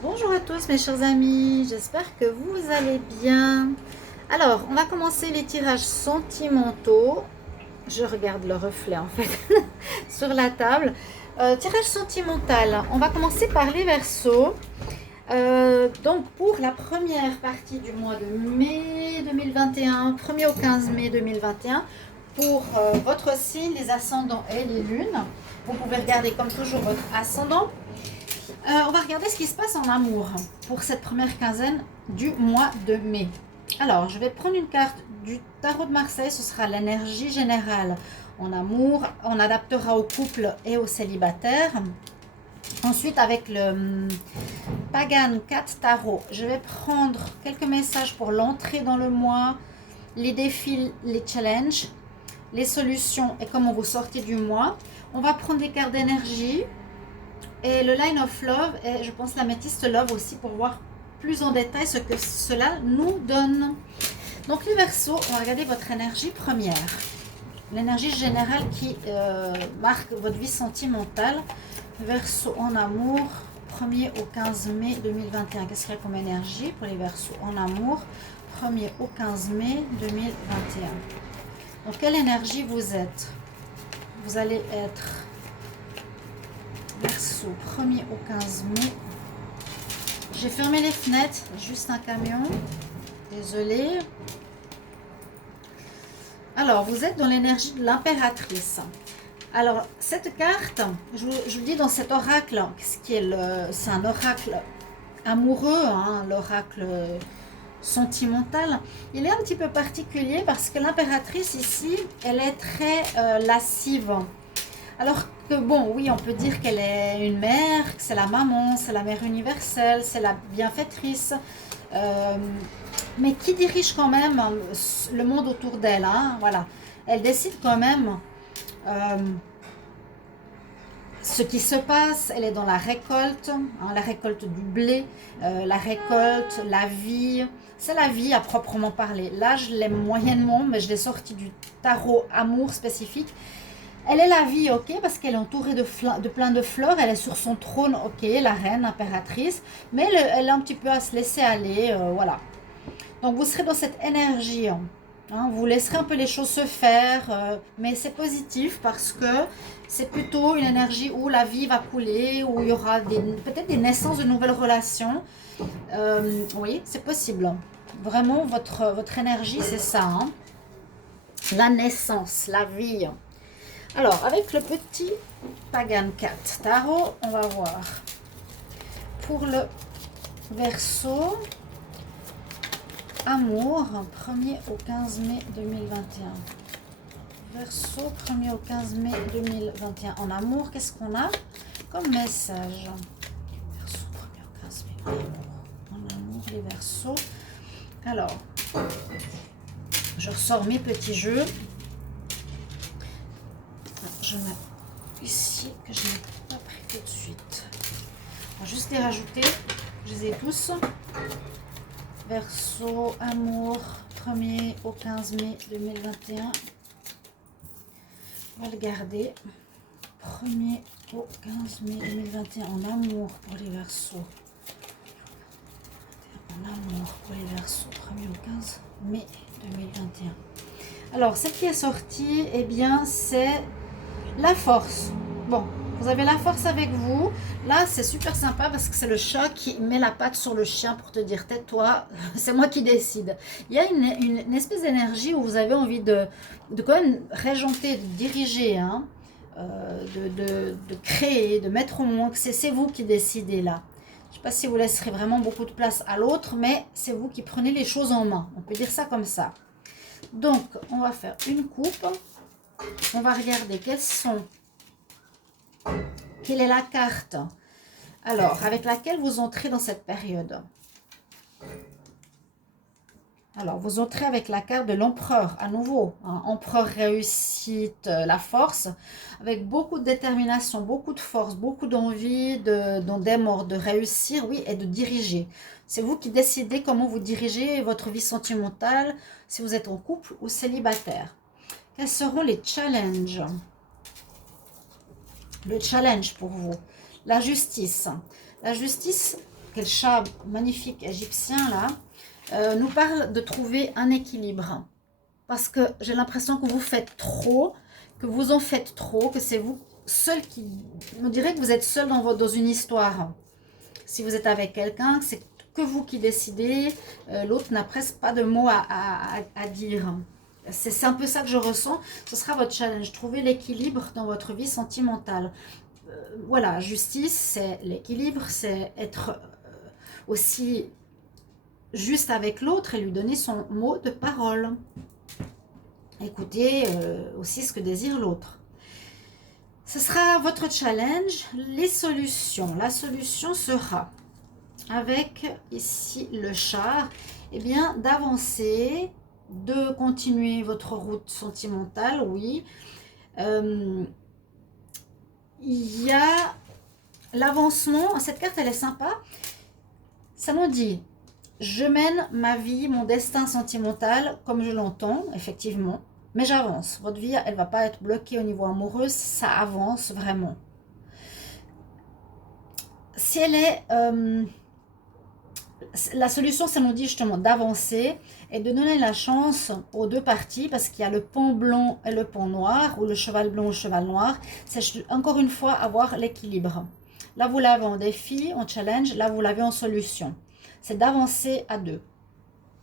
Bonjour à tous mes chers amis, j'espère que vous allez bien. Alors, on va commencer les tirages sentimentaux. Je regarde le reflet en fait sur la table. Tirage sentimental, on va commencer par les Verseaux. Donc pour la première partie du mois de mai 2021, 1er au 15 mai 2021, pour votre signe, les ascendants et les lunes, vous pouvez regarder comme toujours votre ascendant. On va regarder ce qui se passe en amour pour cette première quinzaine du mois de mai. Alors, je vais prendre une carte du tarot de Marseille, ce sera l'énergie générale en amour. On adaptera au couple et aux célibataires. Ensuite, avec le Pagan 4 Tarot, je vais prendre quelques messages pour l'entrée dans le mois, les défis, les challenges, les solutions et comment vous sortez du mois. On va prendre des cartes d'énergie et le Line of Love et je pense l'améthyste Love aussi pour voir plus en détail ce que cela nous donne. Donc les Verseaux, on va regarder votre énergie première. L'énergie générale qui marque votre vie sentimentale. Verseau en amour, 1er au 15 mai 2021. Qu'est-ce qu'il y a comme énergie pour les Verseaux en amour, 1er au 15 mai 2021. Donc quelle énergie vous êtes? Vous allez être Verseau, 1er au 15 mai. J'ai fermé les fenêtres, juste un camion. Désolée. Alors, vous êtes dans l'énergie de l'impératrice. Alors, cette carte, je vous dis dans cet oracle, c'est un oracle amoureux, hein, l'oracle sentimental. Il est un petit peu particulier parce que l'impératrice ici, elle est très lascive. Alors que bon, oui, on peut dire qu'elle est une mère, que c'est la maman, c'est la mère universelle, c'est la bienfaitrice, mais qui dirige quand même le monde autour d'elle. Hein, voilà. Elle décide quand même ce qui se passe. Elle est dans la récolte, hein, la récolte du blé, la récolte, la vie. C'est la vie à proprement parler. Là, je l'aime moyennement, mais je l'ai sorti du tarot amour spécifique. Elle est la vie, ok, parce qu'elle est entourée de plein de fleurs. Elle est sur son trône, ok, la reine, l'impératrice. Mais elle a un petit peu à se laisser aller, voilà. Donc vous serez dans cette énergie. Hein, vous laisserez un peu les choses se faire, mais c'est positif parce que c'est plutôt une énergie où la vie va couler, où il y aura peut-être des naissances de nouvelles relations. Oui, c'est possible. Vraiment, votre énergie, c'est ça. Hein. La naissance, la vie. Alors, avec le petit Pagan 4 Tarot, on va voir pour le Verseau amour, 1er au 15 mai 2021. Verseau, 1er au 15 mai 2021. En amour, qu'est-ce qu'on a comme message? Verseau, 1er au 15 mai. En amour, les Verseaux. Alors, je ressors mes petits jeux. Je mets ici que je n'ai pas pris tout de suite. On va juste les rajouter. Je les ai tous. Verseau, amour, 1er au 15 mai 2021. On va le garder. 1er au 15 mai 2021 en amour pour les Verseaux. En amour pour les Verseaux, 1er au 15 mai 2021. Alors, ce qui est sorti, eh bien, c'est la force. Bon, vous avez la force avec vous. Là, c'est super sympa parce que c'est le chat qui met la patte sur le chien pour te dire tais-toi, c'est moi qui décide. Il y a une espèce d'énergie où vous avez envie de quand même régenter, de diriger, hein, de créer, de mettre au monde. C'est vous qui décidez là. Je ne sais pas si vous laisserez vraiment beaucoup de place à l'autre, mais c'est vous qui prenez les choses en main. On peut dire ça comme ça. Donc, on va faire une coupe. On va regarder quelle est la carte alors avec laquelle vous entrez dans cette période. Alors, vous entrez avec la carte de l'empereur, à nouveau. Hein, empereur réussite, la force, avec beaucoup de détermination, beaucoup de force, beaucoup d'envie, d'en démordre, de réussir, oui, et de diriger. C'est vous qui décidez comment vous dirigez votre vie sentimentale, si vous êtes en couple ou célibataire. Quels seront les challenges? Le challenge pour vous. La justice. La justice, quel chat magnifique égyptien là, nous parle de trouver un équilibre. Parce que j'ai l'impression que vous faites trop, que vous en faites trop, que c'est vous seul qui... On dirait que vous êtes seul dans une histoire. Si vous êtes avec quelqu'un, c'est que vous qui décidez, l'autre n'a presque pas de mots à dire. C'est un peu ça que je ressens. Ce sera votre challenge. Trouver l'équilibre dans votre vie sentimentale. Voilà, justice, c'est l'équilibre, c'est être aussi juste avec l'autre et lui donner son mot de parole. Écoutez aussi ce que désire l'autre. Ce sera votre challenge. Les solutions. La solution sera, avec ici le char, eh bien d'avancer, de continuer votre route sentimentale, oui. Il y a l'avancement. Cette carte, elle est sympa. Ça nous dit, je mène ma vie, mon destin sentimental comme je l'entends, effectivement. Mais j'avance. Votre vie, elle ne va pas être bloquée au niveau amoureux. Ça avance vraiment. Si elle est... la solution, ça nous dit justement d'avancer et de donner la chance aux deux parties, parce qu'il y a le pont blanc et le pont noir, ou le cheval blanc ou le cheval noir. C'est encore une fois avoir l'équilibre. Là, vous l'avez en défi, en challenge. Là, vous l'avez en solution. C'est d'avancer à deux,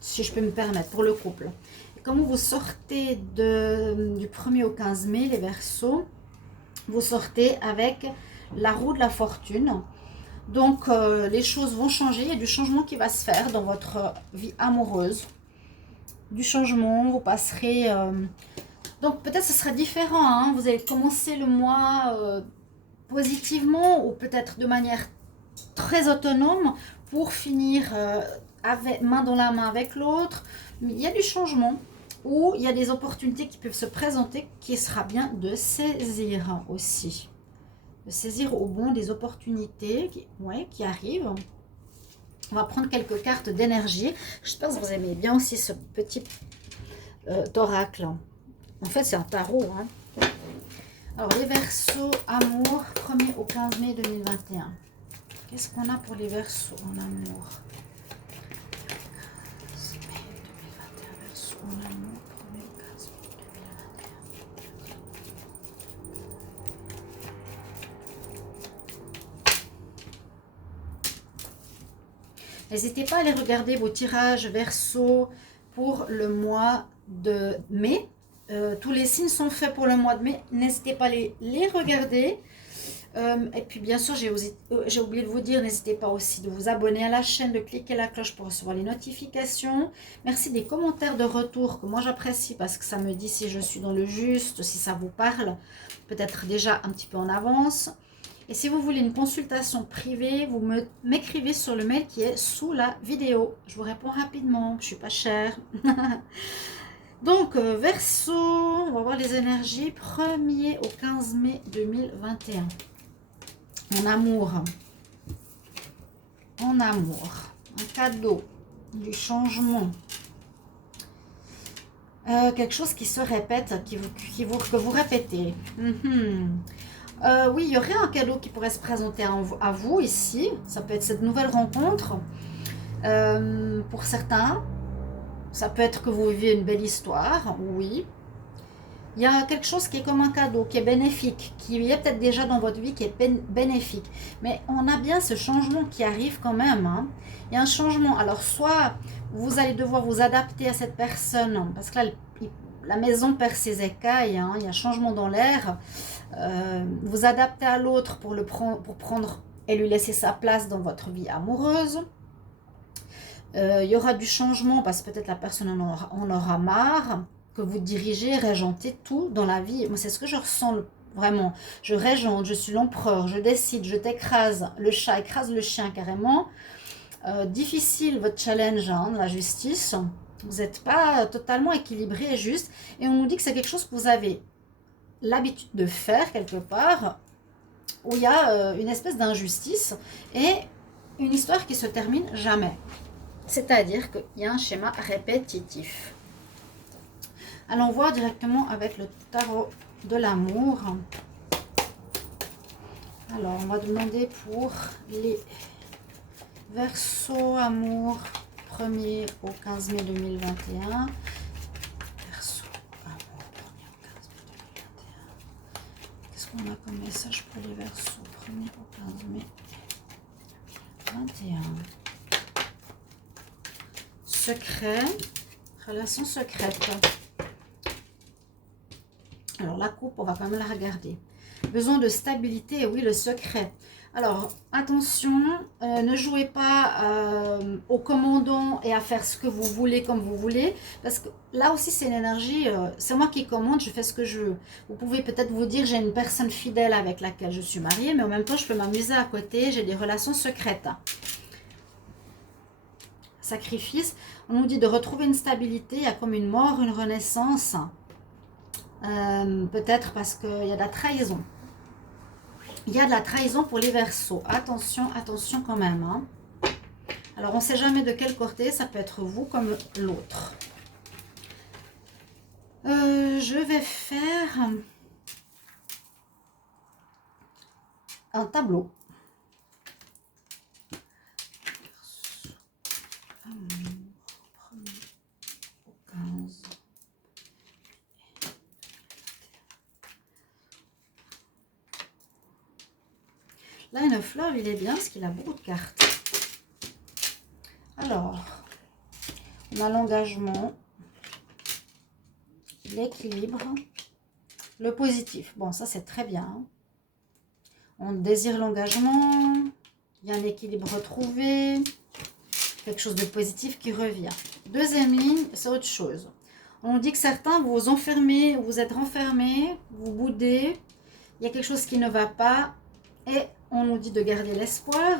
si je peux me permettre, pour le couple. Et comme vous sortez du 1er au 15 mai, les Verseaux, vous sortez avec la roue de la fortune. Donc, les choses vont changer. Il y a du changement qui va se faire dans votre vie amoureuse. Du changement, vous passerez... donc, peut-être ce sera différent. Hein. Vous allez commencer le mois positivement ou peut-être de manière très autonome pour finir avec, main dans la main avec l'autre. Mais il y a du changement ou il y a des opportunités qui peuvent se présenter qui sera bien de saisir aussi. De saisir au bon des opportunités qui arrivent. On va prendre quelques cartes d'énergie. J'espère que vous aimez bien aussi ce petit oracle. En fait, c'est un tarot. Hein. Alors, les Verseaux, amour, 1er au 15 mai 2021. Qu'est-ce qu'on a pour les Verseaux en amour? 15 mai 2021, Verseaux en amour, 1er au 15 mai 2021. N'hésitez pas à aller regarder vos tirages Verseaux pour le mois de mai. Tous les signes sont faits pour le mois de mai. N'hésitez pas à les regarder. Et puis bien sûr, j'ai oublié de vous dire, n'hésitez pas aussi de vous abonner à la chaîne, de cliquer la cloche pour recevoir les notifications. Merci des commentaires de retour que moi j'apprécie parce que ça me dit si je suis dans le juste, si ça vous parle, peut-être déjà un petit peu en avance. Et si vous voulez une consultation privée, vous m'écrivez sur le mail qui est sous la vidéo. Je vous réponds rapidement, je ne suis pas chère. Donc, Verseau, on va voir les énergies, 1er au 15 mai 2021. En amour, un cadeau, du changement, quelque chose qui se répète, que vous répétez. Oui, il y aurait un cadeau qui pourrait se présenter à vous ici. Ça peut être cette nouvelle rencontre. Pour certains, ça peut être que vous vivez une belle histoire, oui. Il y a quelque chose qui est comme un cadeau, qui est bénéfique, qui est peut-être déjà dans votre vie, qui est bénéfique. Mais on a bien ce changement qui arrive quand même. Hein. Il y a un changement. Alors, soit vous allez devoir vous adapter à cette personne, parce que là, la maison perd ses écailles, hein, il y a un changement dans l'air. Vous adapter à l'autre pour prendre et lui laisser sa place dans votre vie amoureuse. Il y aura du changement parce que peut-être la personne en aura marre, que vous dirigez, régentez tout dans la vie. Moi, c'est ce que je ressens vraiment. Je régente, je suis l'empereur, je décide, je t'écrase. Le chat écrase le chien carrément. Difficile votre challenge, hein, la justice. Vous n'êtes pas totalement équilibré et juste. Et on nous dit que c'est quelque chose que vous avez l'habitude de faire quelque part, où il y a une espèce d'injustice et une histoire qui se termine jamais. C'est-à-dire qu'il y a un schéma répétitif. Allons voir directement avec le tarot de l'amour. Alors, on va demander pour Verseau, amour, 1er au 15 mai 2021. Verseau, amour, 1er au 15 mai 2021. Qu'est-ce qu'on a comme message pour les Verseaux? 1er au 15 mai 2021. Secret, relation secrète. Alors la coupe, on va quand même la regarder. Besoin de stabilité, oui, le secret. Alors, attention, ne jouez pas au commandant et à faire ce que vous voulez comme vous voulez. Parce que là aussi, c'est une énergie, c'est moi qui commande, je fais ce que je veux. Vous pouvez peut-être vous dire, j'ai une personne fidèle avec laquelle je suis mariée, mais en même temps, je peux m'amuser à côté, j'ai des relations secrètes. Sacrifice, on nous dit de retrouver une stabilité, il y a comme une mort, une renaissance. Peut-être parce qu'il y a de la trahison. Il y a de la trahison pour les Verseaux. Attention, attention quand même. Hein. Alors, on ne sait jamais de quel côté, ça peut être vous comme l'autre. Je vais faire un tableau. Là, une fleur, il est bien parce qu'il a beaucoup de cartes. Alors, on a l'engagement, l'équilibre, le positif. Bon, ça, c'est très bien. On désire l'engagement, il y a un équilibre retrouvé, quelque chose de positif qui revient. Deuxième ligne, c'est autre chose. On dit que certains, vous vous enfermez, vous êtes renfermés, vous boudez, il y a quelque chose qui ne va pas et on nous dit de garder l'espoir.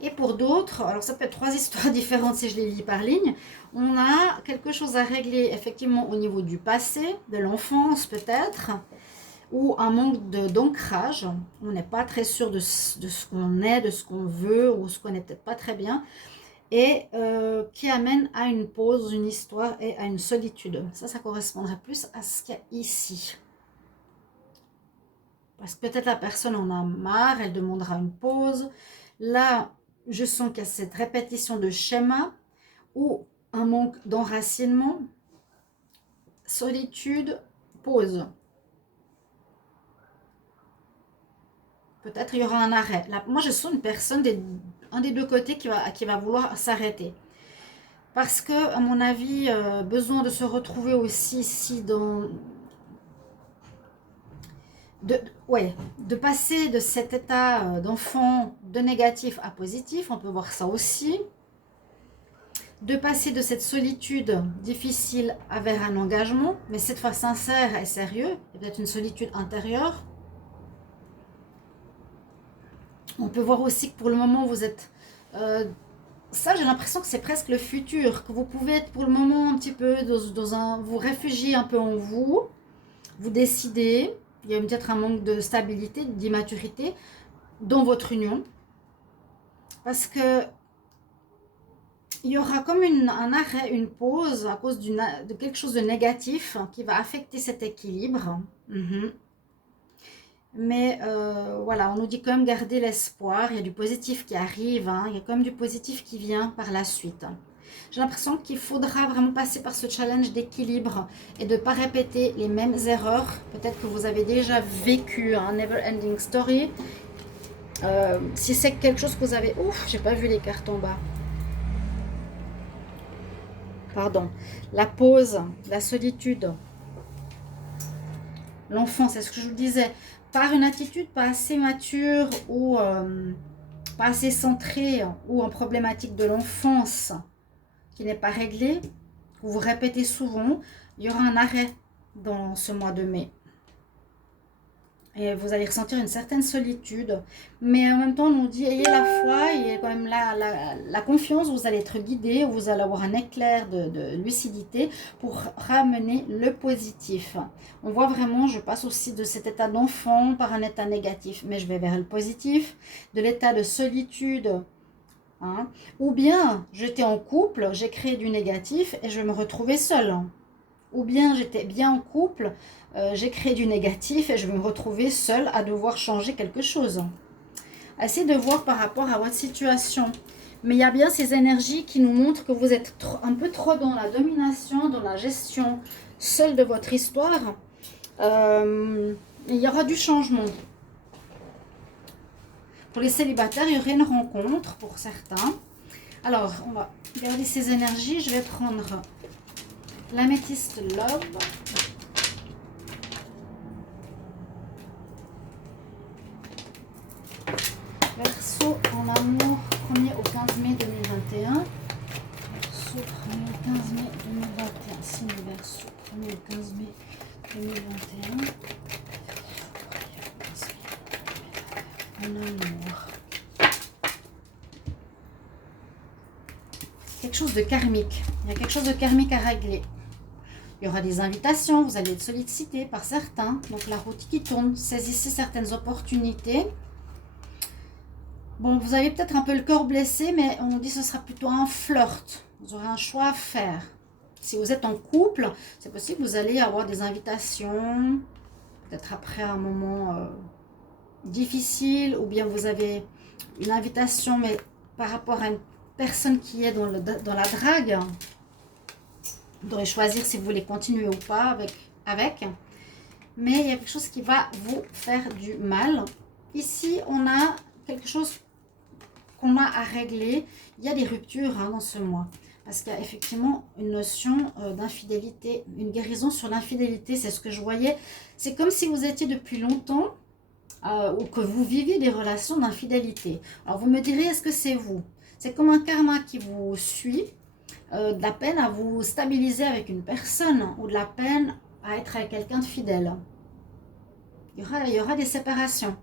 Et pour d'autres, alors ça peut être 3 histoires différentes si je les lis par ligne, on a quelque chose à régler effectivement au niveau du passé, de l'enfance peut-être, ou un manque d'ancrage. On n'est pas très sûr de ce qu'on est, de ce qu'on veut, ou ce qu'on n'est peut-être pas très bien, et qui amène à une pause, une histoire et à une solitude. Ça correspondrait plus à ce qu'il y a ici. Parce que peut-être la personne en a marre, elle demandera une pause. Là, je sens qu'il y a cette répétition de schéma ou un manque d'enracinement, solitude, pause. Peut-être il y aura un arrêt. Là, moi, je sens une personne, un des deux côtés qui va vouloir s'arrêter. Parce que, à mon avis, besoin de se retrouver aussi ici dans... de passer de cet état d'enfant de négatif à positif, on peut voir ça aussi. De passer de cette solitude difficile vers un engagement, mais cette fois sincère et sérieux, et peut-être une solitude intérieure. On peut voir aussi que pour le moment vous êtes... ça, j'ai l'impression que c'est presque le futur, que vous pouvez être pour le moment un petit peu dans un... Vous réfugiez un peu en vous, vous décidez, il y a peut-être un manque de stabilité, d'immaturité dans votre union. Parce que il y aura comme un arrêt, une pause à cause de quelque chose de négatif qui va affecter cet équilibre. Mais voilà, on nous dit quand même garder l'espoir. Il y a du positif qui arrive, hein. Il y a quand même du positif qui vient par la suite. J'ai l'impression qu'il faudra vraiment passer par ce challenge d'équilibre et de ne pas répéter les mêmes erreurs. Peut-être que vous avez déjà vécu un never ending story. Si c'est quelque chose que vous avez... Ouf, j'ai pas vu les cartes en bas. Pardon. La pause, la solitude. L'enfant, c'est ce que je vous disais. Par une attitude pas assez mature ou pas assez centrée ou en problématique de l'enfance qui n'est pas réglée, vous vous répétez souvent, il y aura un arrêt dans ce mois de mai. Et vous allez ressentir une certaine solitude. Mais en même temps, on nous dit, ayez la foi, ayez quand même la confiance, vous allez être guidé, vous allez avoir un éclair de lucidité pour ramener le positif. On voit vraiment, je passe aussi de cet état d'enfant par un état négatif, mais je vais vers le positif, de l'état de solitude. Hein. Ou bien, j'étais en couple, j'ai créé du négatif et je me retrouvais seule. Ou bien, j'étais bien en couple, j'ai créé du négatif et je vais me retrouver seule à devoir changer quelque chose. Essayez de voir par rapport à votre situation. Mais il y a bien ces énergies qui nous montrent que vous êtes un peu trop dans la domination, dans la gestion seule de votre histoire. Il y aura du changement. Pour les célibataires, il y aurait une rencontre pour certains. Alors, on va garder ces énergies. Je vais prendre l'améthyste Love. Verseau en amour, 1er au 15 mai 2021. Verseau, 1er au 15 mai 2021. Signe Verseau, 1er au 15 mai 2021. En amour. Quelque chose de karmique. Il y a quelque chose de karmique à régler. Il y aura des invitations, vous allez être sollicité par certains. Donc la route qui tourne, saisissez certaines opportunités. Bon, vous avez peut-être un peu le corps blessé, mais on dit que ce sera plutôt un flirt. Vous aurez un choix à faire. Si vous êtes en couple, c'est possible que vous allez avoir des invitations, peut-être après un moment difficile, ou bien vous avez une invitation, mais par rapport à une personne qui est dans la drague. Vous devrez choisir si vous voulez continuer ou pas avec. Mais il y a quelque chose qui va vous faire du mal. Ici, on a quelque chose qu'on a à régler. Il y a des ruptures dans ce mois. Parce qu'il y a effectivement une notion d'infidélité, une guérison sur l'infidélité. C'est ce que je voyais. C'est comme si vous étiez depuis longtemps ou que vous viviez des relations d'infidélité. Alors vous me direz, est-ce que c'est vous? C'est comme un karma qui vous suit, de la peine à vous stabiliser avec une personne ou de la peine à être avec quelqu'un de fidèle. Il y aura des séparations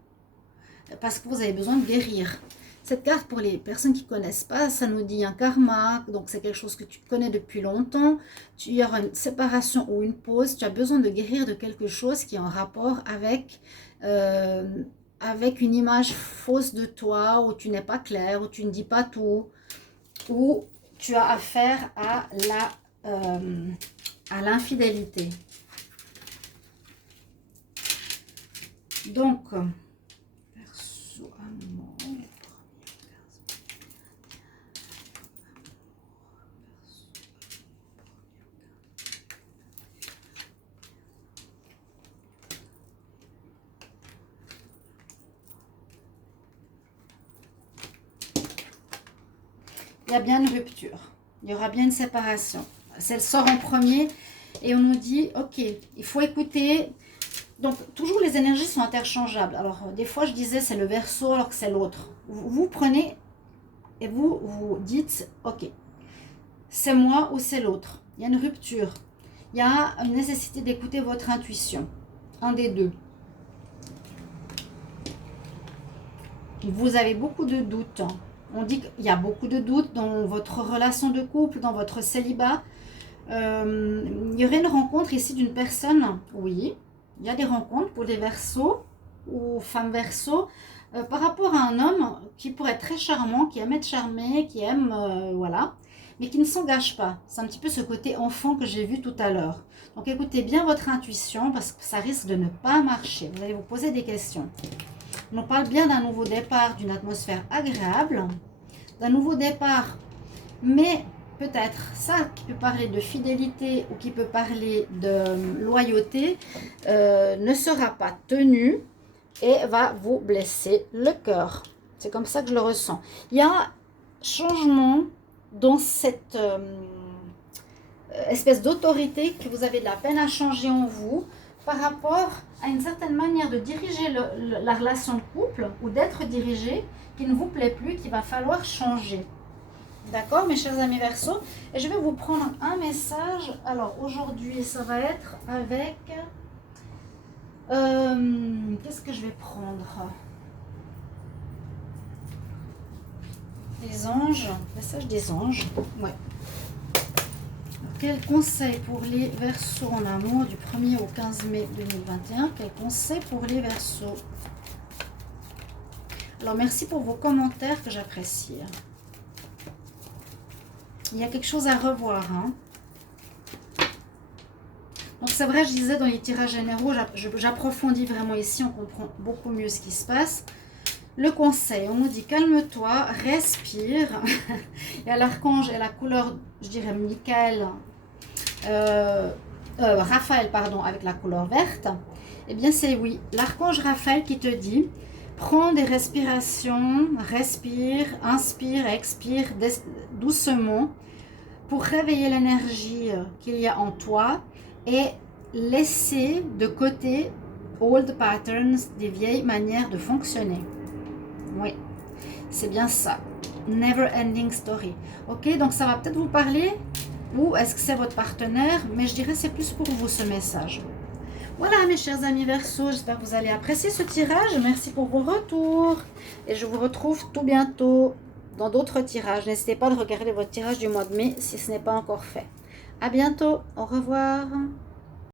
parce que vous avez besoin de guérir. Cette carte, pour les personnes qui ne connaissent pas, ça nous dit un karma, donc c'est quelque chose que tu connais depuis longtemps. Il y aura une séparation ou une pause, tu as besoin de guérir de quelque chose qui est en rapport avec une image fausse de toi, où tu n'es pas clair, où tu ne dis pas tout, où tu as affaire à l'infidélité. Donc, Verseau, amour. Il y a bien une rupture, il y aura bien une séparation. Elle sort en premier et on nous dit, ok, il faut écouter. Donc, toujours les énergies sont interchangeables. Alors, des fois, je disais, c'est le Verseau alors que c'est l'autre. Vous prenez et vous dites, ok, c'est moi ou c'est l'autre. Il y a une rupture. Il y a une nécessité d'écouter votre intuition. Un des deux. Vous avez beaucoup de doutes. On dit qu'il y a beaucoup de doutes dans votre relation de couple, dans votre célibat. Il y aurait une rencontre ici d'une personne, oui. Il y a des rencontres pour les Verseaux ou femmes Verseaux par rapport à un homme qui pourrait être très charmant, qui aime être charmé, qui aime, voilà, mais qui ne s'engage pas. C'est un petit peu ce côté enfant que j'ai vu tout à l'heure. Donc écoutez bien votre intuition parce que ça risque de ne pas marcher. Vous allez vous poser des questions. On parle bien d'un nouveau départ, d'une atmosphère agréable, d'un nouveau départ, mais peut-être ça qui peut parler de fidélité ou qui peut parler de loyauté ne sera pas tenu et va vous blesser le cœur. C'est comme ça que je le ressens. Il y a un changement dans cette espèce d'autorité que vous avez de la peine à changer en vous par rapport à une certaine manière de diriger la relation de couple ou d'être dirigé qui ne vous plaît plus, qu'il va falloir changer. D'accord, mes chers amis Verseaux? Et je vais vous prendre un message. Alors, aujourd'hui, ça va être avec... qu'est-ce que je vais prendre? Les anges. Message des anges. Ouais. Quel conseil pour les Verseaux en amour du 1er au 15 mai 2021? Quel conseil pour les Verseaux? Alors, merci pour vos commentaires que j'apprécie. Il y a quelque chose à revoir. Hein. Donc, c'est vrai, je disais dans les tirages généraux, j'approfondis vraiment ici, on comprend beaucoup mieux ce qui se passe. le conseil, on nous dit calme-toi, respire. Il y a l'archange et la couleur, je dirais Michael, Raphaël, pardon, avec la couleur verte. Eh bien, c'est oui, l'archange Raphaël qui te dit prends des respirations, respire, inspire, expire doucement pour réveiller l'énergie qu'il y a en toi et laisser de côté old patterns, des vieilles manières de fonctionner. Oui, c'est bien ça. Never ending story. Ok, donc ça va peut-être vous parler, ou est-ce que c'est votre partenaire, mais je dirais c'est plus pour vous ce message. Voilà mes chers amis Verseau, j'espère que vous allez apprécier ce tirage. Merci pour vos retours et je vous retrouve tout bientôt dans d'autres tirages. N'hésitez pas à regarder votre tirage du mois de mai si ce n'est pas encore fait. À bientôt, au revoir.